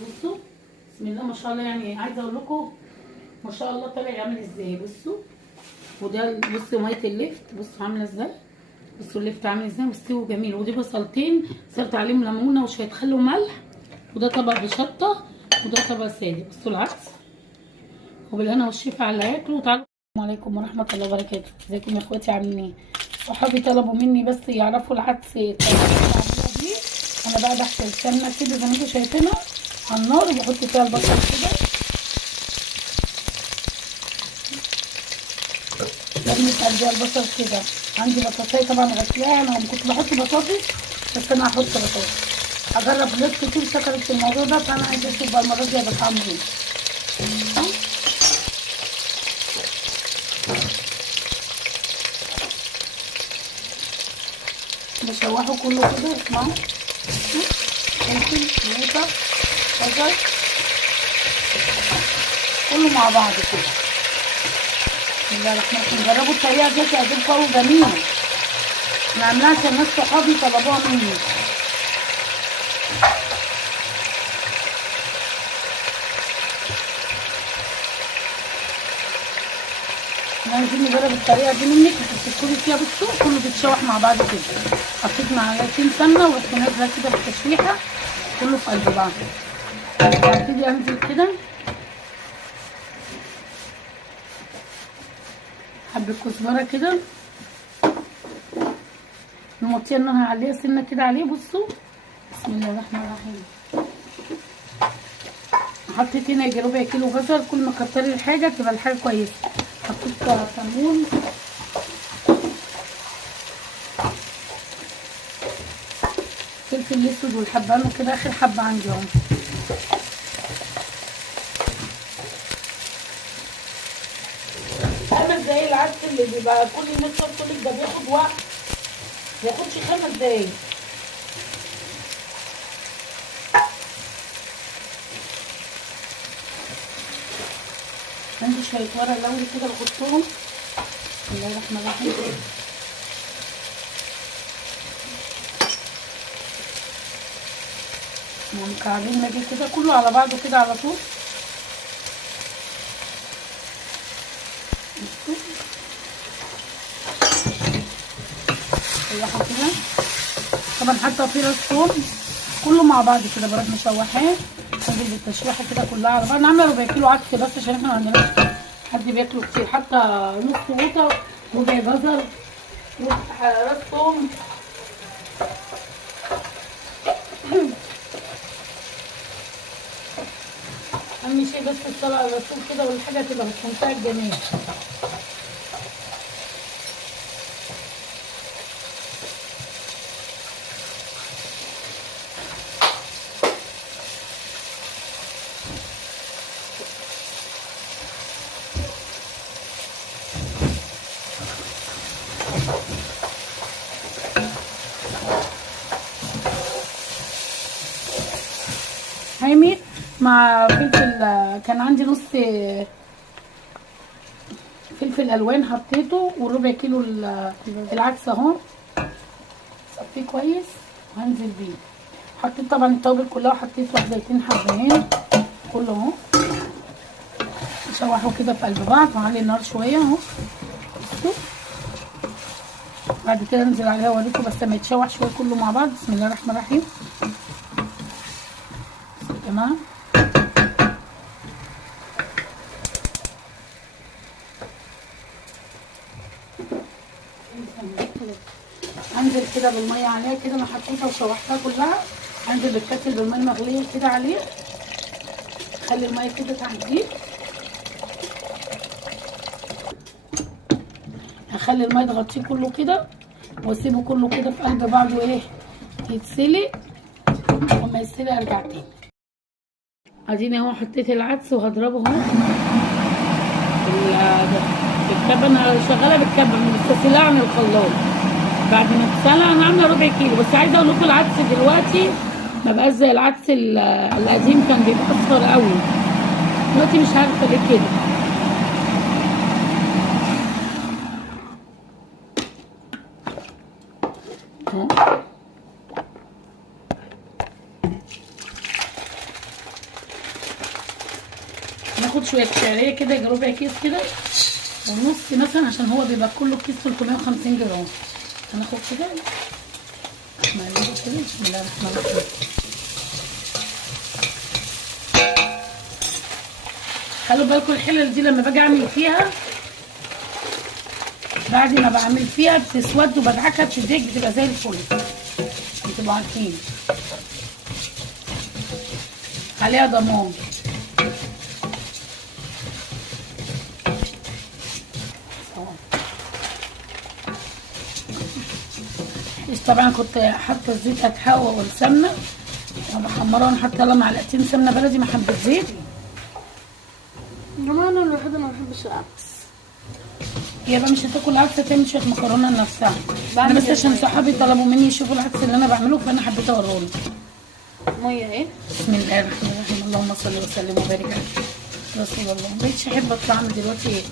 بصوا بسم الله ما شاء الله، يعني عايزه اقول لكم ما شاء الله طالع عامل ازاي. بصوا وده بصوا ميه اللفت، بصوا عامله ازاي، بصوا اللفت عامل ازاي مستوي جميل. ودي بصلتين صرت عليهم ليمونه وشويه خل وملح، وده طبق بشطه وده طبق سادة. بصوا العدس وبالهنا والشفا على اللي هياكلوا. تعالوا السلام عليكم ورحمه الله وبركاته. ازيكم يا اخواتي عاملين ايه؟ صحابي طلبوا مني بس يعرفوا العدس دي. انا بقى بحشي السمنه كده زي ما انتم شايفينها على النار، وبحط فيها البصل كده، لازم تقلبيها البصل كده. عندي بطاطسايه طبعا غسلاها، انا كنت بحط بطاطس بس انا هحط بطاطس. اجرب ناس كتير شكرت في الموضوع ده، فانا عايزه اشوف بقى المره دي هيبقى طعمه ايه. بشوحه كله كده، اسمعوا فلفل موطه بصل كله مع بعض كده. بسم الله الرحمن الرحيم. جربوا الطريقه دي هتعجبكم قوي، جميله. انا عاملاها عشان ناس صحابي طلبوها مني. احنا عايزين نجرب الطريقه دي منك وتدخلي فيها. بصوا كله بيتشوح مع بعض كده. حطيت معلقتين سمنه ورحت نازله كده بالتشويحه كله في قلب بعض. هبتدي انزل كده حبه كزبره كده، نمطيها ان انا هعليها سنه كده عليه. بصوا بسم الله الرحمن الرحيم. حطيت هنا يجي ربع كيلو جزر، كل ما كتري الحاجه تبقى الحاجه كويسه. حطيت كمون، فلفل الاسود والحبهان وكده، اخر حبه عندي اهو. خمس دقايق. العدس اللي بيبقى كل الناس بتقولك ده بياخد وقت، مياخدش 5 دقايق. عندي شويه ورق لوري كده بحطهم. بسم الله الرحمن الرحيم. مكعبين ماجي كده كله على بعضه كده على طول. شوحه كده. طبعا حاطه فيه راس ثوم كله مع بعض كده، بروح مشوحاه انزل بالتشويحه كده كلها على بعض. انا عامله ربع كيلو عدس بس عشان احنا ما عندناش حد بياكله كتير. حتى نص قوطه، ربع جزر، راس ثوم. اهم شيء بس الطبق الرسول كده والحاجه تبقى مستمتعه الجميع. هيميت مع فلفل، كان عندي نص فلفل الوان حطيته، وربع كيلو العدس اهو صفيه كويس وهنزل بيه. حطيت طبعا التوابل كلها، وحطيت واحدتين حبهان كله اهو. نشوحه كده في قلب بعض وعلي النار شويه اهو. بصوا بعد كده انزل عليها اوريكم بس لما يتشوح شويه كله مع بعض. بسم الله الرحمن الرحيم. يا جماعه انزل كده بالميه عليها كده، انا حطيتها وشوحتها كلها. انزل بالكتل بالميه المغليه كده عليه، خلي الميه كده تحديد. هخلي الميه تغطيه كله كده واسيبه كله كده في قلب بعضه ايه يتسلق. وما يتسلق ارجع تاني. اديني اهو حطيت العدس وهضربه اهو بالكبه. انا شغاله بالكبه مستسلقه عن الخلاط. بعد ما اتسلق انا عامله ربع كيلو بس. عايزه اقول لكم العدس دلوقتي ما بقاش زي العدس القديم، كان بيبقى اصفر قوي. دلوقتي مش عارفه ليه كده. هناخد شويه شعريه كده، يجي ربع كيس كده ونص مثلا، عشان هو بيبقى كله كيس 350 جرام. هناخد كده مقلبه كده. بسم الله الرحمن الرحيم. خلوا بالكم الحلل دي لما باجي اعمل فيها، بعد ما بعمل فيها بتسود وبدعكها بتديك بتبقى زي الفل، بتبقوا عارفين عليها ضمان. طبعا كنت حاطه الزيت اتحوى والسمنه وبحمرها، انا حاطه لها معلقتين سمنه بلدي مع حبه زيت. جماعة انا الوحيدة ما بحبش العدس. يبقى مش هتاكل عدس، تعمل شويه مكرونه لنفسها. انا بس عشان صحابي طلبوا مني يشوفوا العدس اللي انا بعمله، فانا حبيت اوريهم. ميه ايه؟ بسم الله الرحمن الرحيم. اللهم صل وسلم وبارك على رسول الله. مبقتش احب اطلع اعمل دلوقتي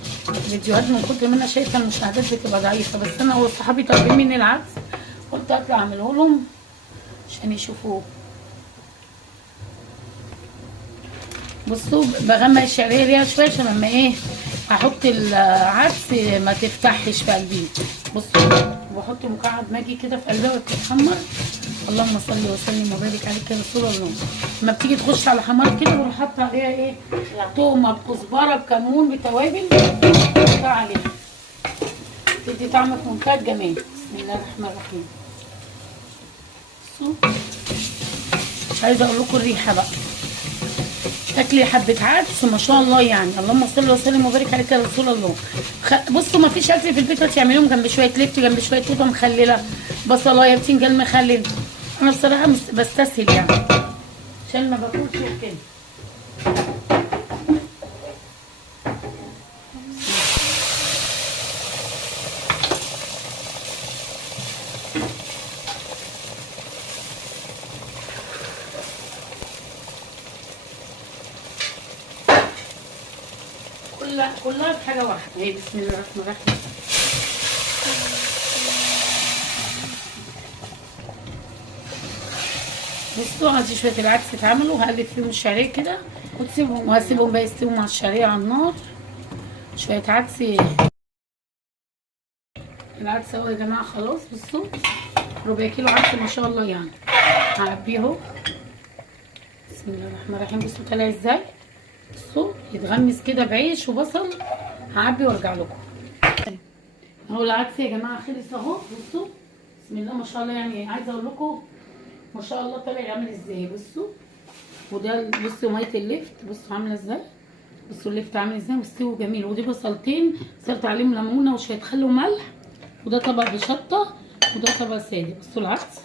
فيديوهات من كتر ما انا شايفه المشاهدات بتبقى ضعيفه، بس انا وصحابي طالبين مني العدس قلت اطلع اعمله لهم عشان يشوفوه. بصوا بغمق الشعريه ليها شويه عشان لما ايه هحط العدس ما تفتحش في قلبي. بصوا بحط مكعب ماجي كده في قلبها وتتحمر. اللهم صل وسلم وبارك عليك يا رسول الله. لما بتيجي تخش على حمار كده بروح حاطه عليها ايه، تومه بكزبره بكمون بتوابل بتاع عليها، تدي طعم في منتهى الجمال. بسم الله الرحمن الرحيم. بصوا مش عايزه اقول لكم الريحه بقى، تاكلي حبه عدس ما شاء الله يعني. اللهم صل وسلم وبارك عليك يا رسول الله. بصوا ما فيش اكل في البيت تعمليهم جنب شويه لفت، جنب شويه توته مخلله، بصلايه، بتنجان مخلل. انا بصراحه بستسهل يعني عشان ما باكلش وكده. كلها في حاجه واحده اهي. بسم الله الرحمن الرحيم. بصوا عندي شويه العدس اتعملوا، هقلب فيهم الشعريه كده وهسيبهم بقى يستووا مع الشعريه على النار. شويه عدس، العدس اهو يا جماعه خلاص. بصوا ربع كيلو عدس ما شاء الله يعني. هعبيه اهو. بسم الله الرحمن الرحيم. بصوا طالع ازاي، بصوا يتغمس كده بعيش وبصل. هعبي وارجع لكم اهو. العدس يا جماعه خلص اهو. بصوا بسم الله ما شاء الله يعني. عايزه اقول لكم ما شاء الله طالع عامل ازاي. بصوا وده بصوا ميه اللفت، بصوا عامله ازاي. بصوا اللفت عامل ازاي مستوي جميل. ودي بصلتين صرت عليهم ليمونه وشويه خل وملح. وده طبق بشطه وده طبق ساده. بصوا العدس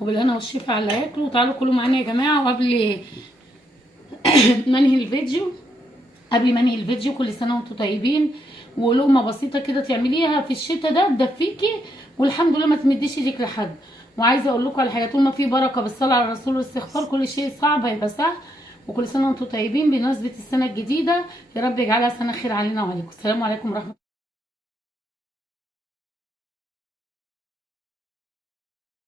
وبالهنا والشفا على اللي هياكلوا. تعالوا كلوا معانا يا جماعه. وقبل ما انهي الفيديو كل سنه وانتم طيبين. ولقمه بسيطه كده تعمليها في الشتاء ده تدفيكي والحمد لله ما تمديش ايدك لحد. وعايزه اقول لكم على حاجه، طول ما في بركه بالصلاه على الرسول والاستغفار كل شيء صعب هيبقى سهل. وكل سنه وانتم طيبين بمناسبه السنه الجديده، يا رب يجعلها سنه خير علينا وعليكم. السلام عليكم ورحمه الله.